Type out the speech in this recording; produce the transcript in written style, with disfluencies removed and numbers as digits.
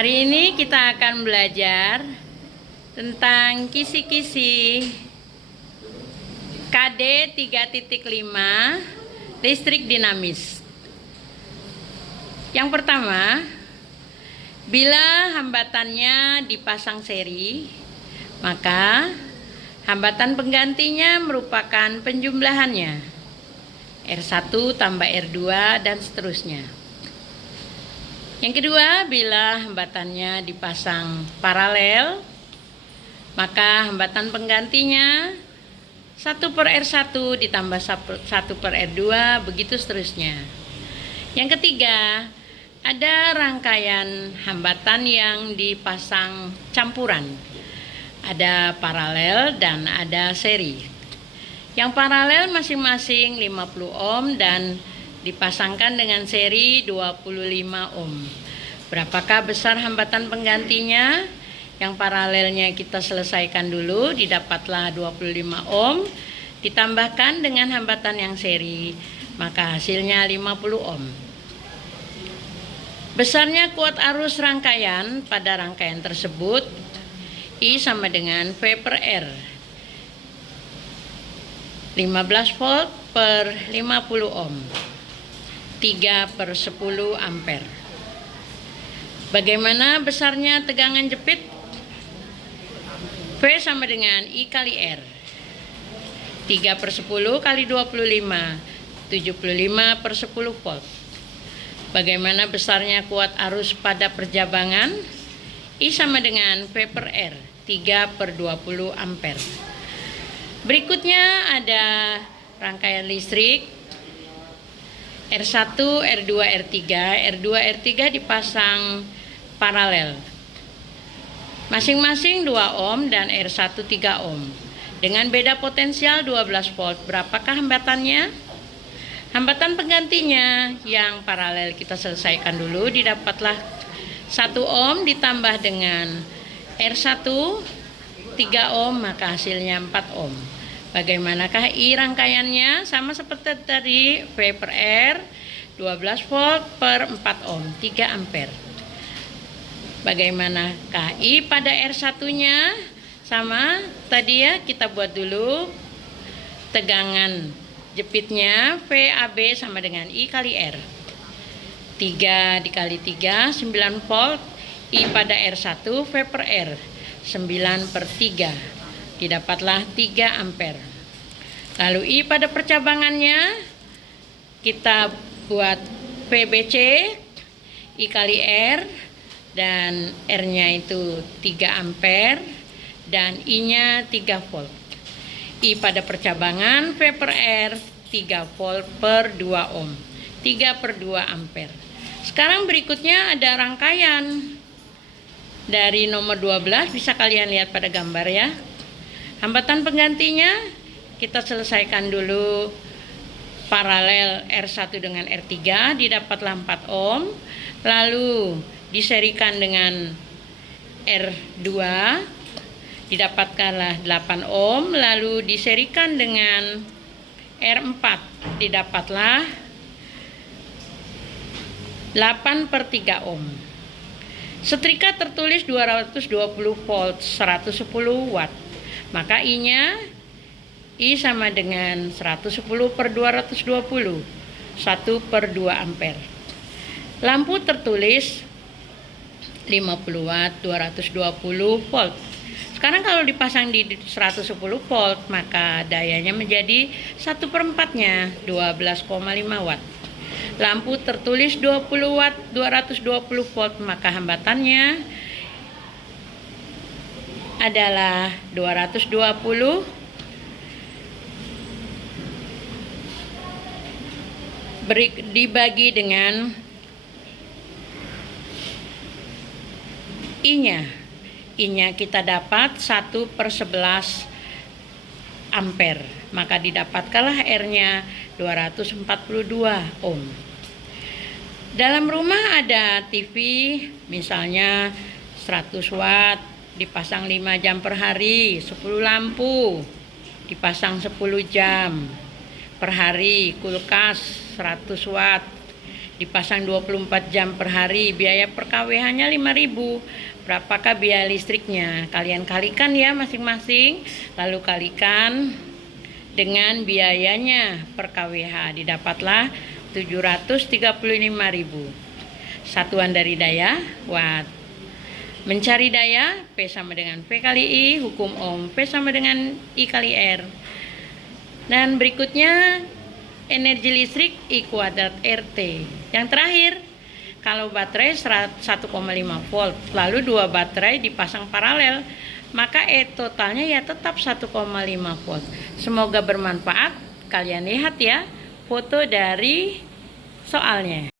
Hari ini kita akan belajar tentang kisi-kisi KD 3.5 listrik dinamis. Yang pertama, bila hambatannya dipasang seri, maka hambatan penggantinya merupakan penjumlahannya R1 tambah R2 dan seterusnya. Yang kedua, bila hambatannya dipasang paralel, maka hambatan penggantinya 1 per R1 ditambah 1 per R2, begitu seterusnya. Yang ketiga, ada rangkaian hambatan yang dipasang campuran. Ada paralel dan ada seri. Yang paralel masing-masing 50 ohm dan dipasangkan dengan seri 25 ohm. Berapakah besar hambatan penggantinya? Yang paralelnya kita selesaikan dulu, didapatlah 25 ohm, ditambahkan dengan hambatan yang seri, maka hasilnya 50 ohm. Besarnya kuat arus rangkaian pada rangkaian tersebut, I sama dengan V per R. 15 volt per 50 ohm. 3 per 10 ampere. Bagaimana besarnya tegangan jepit? V sama dengan I kali R. 3 per 10 kali 25. 75 per 10 volt. Bagaimana besarnya kuat arus pada perjabangan? I sama dengan V per R. 3 per 20 ampere. Berikutnya ada rangkaian listrik R1, R2, R3. R2, R3 dipasang paralel. Masing-masing 2 ohm dan R1 3 ohm. Dengan beda potensial 12 volt. Berapakah hambatannya? Hambatan penggantinya yang paralel kita selesaikan dulu. Didapatlah 1 ohm ditambah dengan R1 3 ohm, maka hasilnya 4 ohm. Bagaimanakah I rangkaiannya? Sama seperti tadi, V per R, 12 volt per 4 ohm, 3 ampere. Bagaimanakah I pada R1-nya? Sama tadi ya, kita buat dulu tegangan jepitnya VAB sama dengan I kali R. 3 dikali 3, 9 volt. I pada R1, V per R, 9 per 3. Didapatlah 3 ampere. Lalu I pada percabangannya kita buat VBC I kali R dan R-nya itu 3 ampere dan I-nya 3 volt. I pada percabangan V per R 3 volt per 2 ohm. 3 per 2 ampere. Sekarang berikutnya ada rangkaian. Dari nomor 12 bisa kalian lihat pada gambar ya. Hambatan penggantinya kita selesaikan dulu paralel R1 dengan R3, didapatlah 4 ohm, lalu diserikan dengan R2, didapatkanlah 8 ohm, lalu diserikan dengan R4, didapatlah 8 per 3 ohm. Setrika tertulis 220 volt, 110 watt. Maka I-nya I sama dengan 110 per 220, 1 per 2 ampere. Lampu tertulis 50 watt, 220 volt. Sekarang kalau dipasang di 110 volt, maka dayanya menjadi 1 per 4-nya, 12,5 watt. Lampu tertulis 20 watt, 220 volt, maka hambatannya adalah 220 dibagi dengan I-nya. I-nya kita dapat 1 per 11 ampere. Maka didapatkanlah R-nya 242 ohm. Dalam rumah ada TV misalnya 100 watt, dipasang 5 jam per hari, 10 lampu, dipasang 10 jam per hari, kulkas 100 watt, dipasang 24 jam per hari, biaya per kWh-nya 5.000. Berapakah biaya listriknya? Kalian kalikan ya masing-masing, lalu kalikan dengan biayanya per kWh, didapatlah 735.000. Satuan dari daya watt. Mencari daya, P sama dengan V kali I, hukum Ohm, P sama dengan I kali R. Dan berikutnya energi listrik I kuadrat RT. Yang terakhir, kalau baterai 1,5 volt, lalu 2 baterai dipasang paralel, maka totalnya ya tetap 1,5 volt. Semoga bermanfaat. Kalian lihat ya foto dari soalnya.